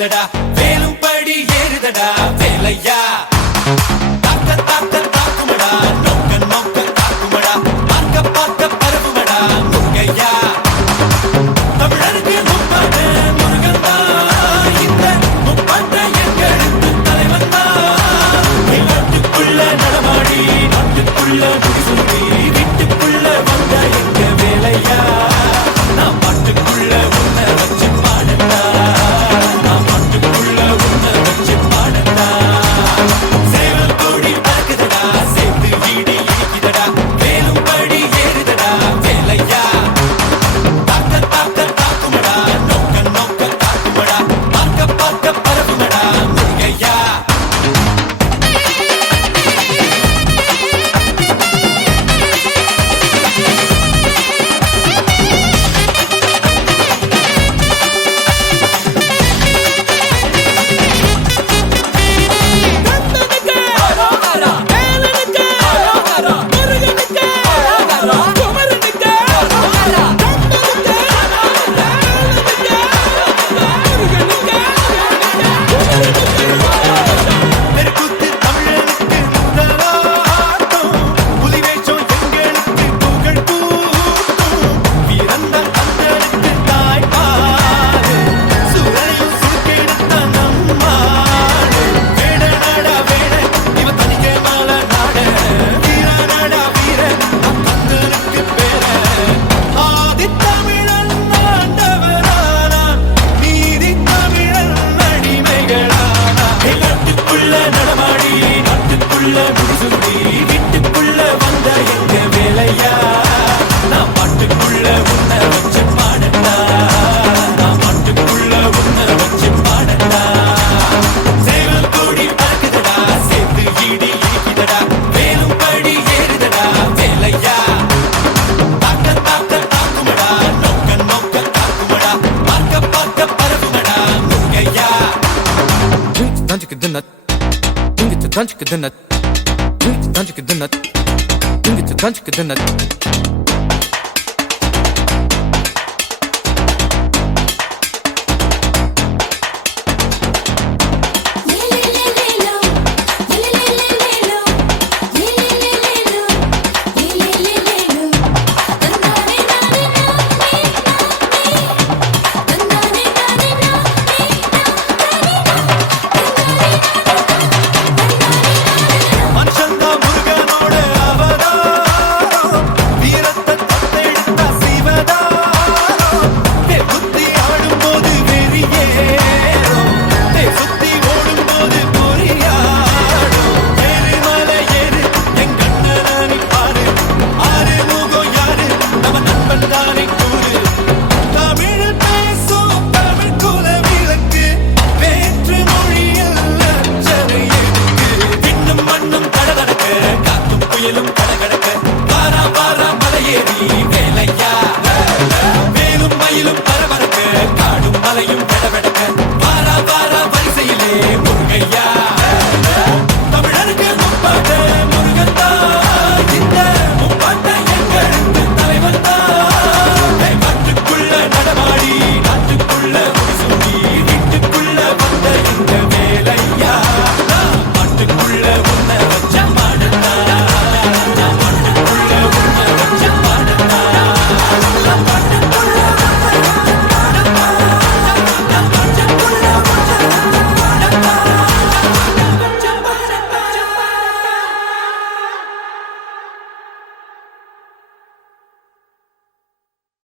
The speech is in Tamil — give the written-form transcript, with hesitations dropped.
இடிக்குதடா வேலும் படி ஏறுதடா வேலையா தாக்க தாக்க தாக்குமடா நோக்க நோக்க தாக்குமடா பார்க்க பார்க்க பரவுமடா முருகையா தமிழருக்கு முப்பாட்ட முருகன் தான் இந்த முப்பாட்ட எங்களுக்கு தலைவன் தான் நாட்டுக்குள்ள நடமாடி நாட்டுக்குள்ள முடிசூடி வீட்டுக்குள்ள வந்த எங்க வேலையா நான் பாட்டுக்குள்ள உன்னை வச்சு பாடட்டா நான் பாட்டுக்குள்ள உன்னை வச்சு பாடட்டா சேவல் கோடி பறக்குதடா சேர்த்து வீடு இடிக்குதடா வேலும் படி ஏறுதடா வேலையா தாக்க தாக்க தாக்குமடா நோக்க நோக்க தாக்குமடா பார்க்க பார்க்க பரவுமடா முருகையா தெருக்கூத்து தமிழனுக்கு முதலாட்டம் புலிவேஷம் எங்களுக்கு புகழ் கூட்டும் வீரந்தான் தங்களுக்கு தாய்ப்பாடு சூழலையும் சுருக்கெடுத்த நம்மாடு வேட நாடா வேட இவ தனிக்க மால நாட வீர நாடா வீர நம் தங்களுக்கு பேர ஆதித்தமிழன் ஆண்டவனானா நீதி தமிழன் அடிமைகளானா நாட்டுக்குள்ள நடமாடி நாட்டுக்குள்ள முடிசுந்தி வீட்டுக்குள்ள வந்த எங்க வேலையா நான் பாட்டுக்குள்ள உன்னை வச்சு பாடட்டா நான் பாட்டுக்குள்ள உன்னை வச்சு பாடட்டா சேவல் கோடி பறக்குதடா சேர்த்து ஈடி இடிக்குதடா வேலும் படி ஏறுதடா வேலையா தாக்க தாக்க தாக்குமடா நோக்க நோக்க தாக்குமடா பார்க்க பார்க்க பரவுமடா முருகையா Tanjik dinat, ding it tanjik dinat, ding tanjik dinat, ding it tanjik dinat.